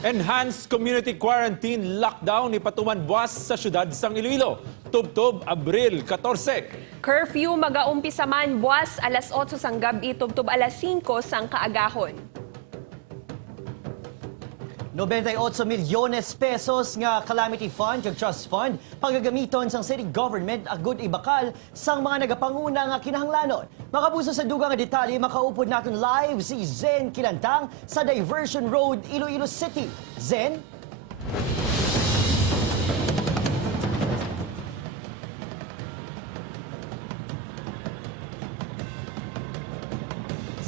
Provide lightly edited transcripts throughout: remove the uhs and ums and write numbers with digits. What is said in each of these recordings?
Enhanced community quarantine lockdown ipatuman buwas sa syudad sang Iloilo. Tubtob, Abril 14. Curfew mag-aumpisa man buwas alas 8 sang gabi tubtob alas 5 sang kaagahon. 98 milyones pesos nga calamity fund kag trust fund pagagamiton sang city government agud ibakal sang mga nagapanguna nga kinahanglanon. Makapuso sa dugang nga detalye makaupod naton live si Zen Kilantang sa Diversion Road, Iloilo City. Zen?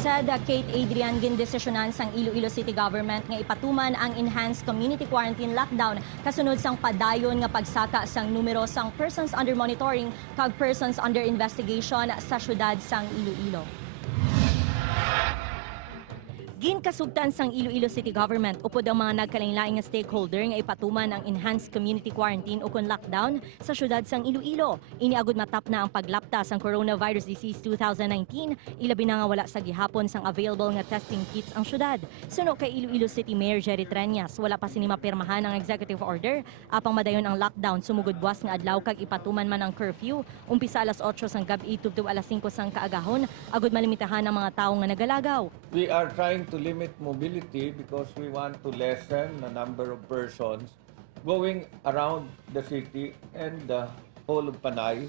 Said Kate Adrian, gindesisyonan sang Iloilo City Government nga ipatuman ang enhanced community quarantine lockdown kasunod sang padayon nga pagsaka sang numero sang persons under monitoring kag persons under investigation sa syudad sang Iloilo. Ginkasugtan sang Iloilo City Government upod ang mga nagkalain-laing nga stakeholder nga ipatuman ang enhanced community quarantine o kun lockdown sa syudad sang Iloilo. Iniagud matap na ang paglapta sang coronavirus disease 2019, ilabi na nga wala sa gihapon sang available nga testing kits ang syudad. Suno kay Iloilo City Mayor Jerry Treñas, wala pa sini mapirmahan ang executive order apang madayon ang lockdown sumugod buwas nga adlaw kag ipatuman man ang curfew umpisa alas 8 sang gabi tubtob alas 5 sang kaagahon agud malimitahan ang mga tawo nga nagalagaw. We are trying to limit mobility because we want to lessen the number of persons going around the city and the whole of Panay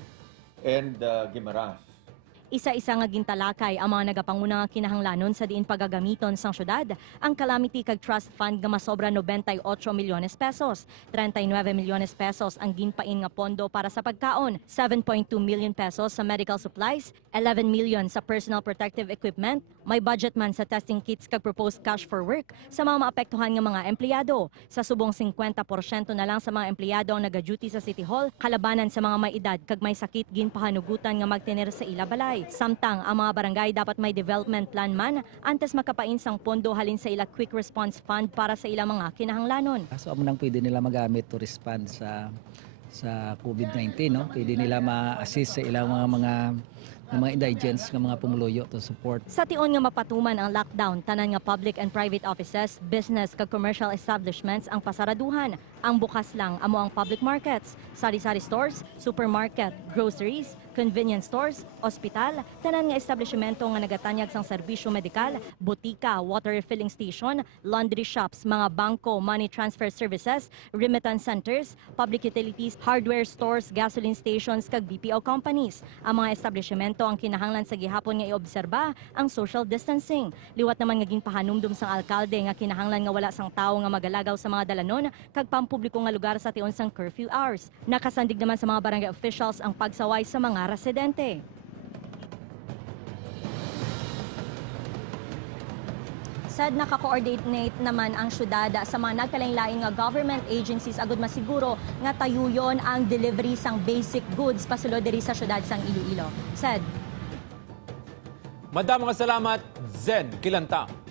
and Guimaras. Isa-isa nga gintalakay ang mga nagapanguna nga kinahanglanon sa diin pagagamiton sang syudad ang calamity kag trust fund nga masobra 98 milyones pesos, 39 milyones pesos ang ginpain nga pondo para sa pagkaon, 7.2 million pesos sa medical supplies, 11 million sa personal protective equipment, may budget man sa testing kits kag proposed cash for work sa mga maapektuhan nga mga empleyado. Sa subong 50% na lang sa mga empleyado ang naga-duty sa City Hall, kalabanan sa mga may edad kag may sakit ginpahanugutan nga magtener sa ila balay. Samtang ang mga barangay dapat may development plan man antes makapain sang pondo halin sa ila quick response fund para sa ila mga kinahanglanon. So amo nang pwede nila magamit to respond sa COVID-19, no? Pwede nila ma-assist sa ilang mga indigents ng mga pumuluyo to support. Sa tion nga mapatuman ang lockdown, tanan nga public and private offices, business kag commercial establishments ang pasaraduhan. Ang bukas lang amo ang public markets, sari-sari stores, supermarket, groceries, convenience stores, ospital, tanan nga establishmento nga nagatanyag sang serbisyo medikal, butika, water refilling station, laundry shops, mga bangko, money transfer services, remittance centers, public utilities, hardware stores, gasoline stations kag BPO companies. Ang mga establishmento ang kinahanglan sa gihapon nga iobserba ang social distancing. Liwat naman nga ginpahanumdum sang alkalde nga kinahanglan nga wala sang tawo nga magalagaw sa mga dalanon kag pampubliko nga lugar sa tion sang curfew hours. Nakasandig naman sa mga barangay officials ang pagsaway sa mga residente. Said naka-coordinate naman ang syudad sa mga nagkalain-laing nga government agencies agud masiguro nga tayuyon ang delivery sang basic goods pasulod diri sa syudad sang Iloilo. Said, Madam mga salamat, Zen Kilantang.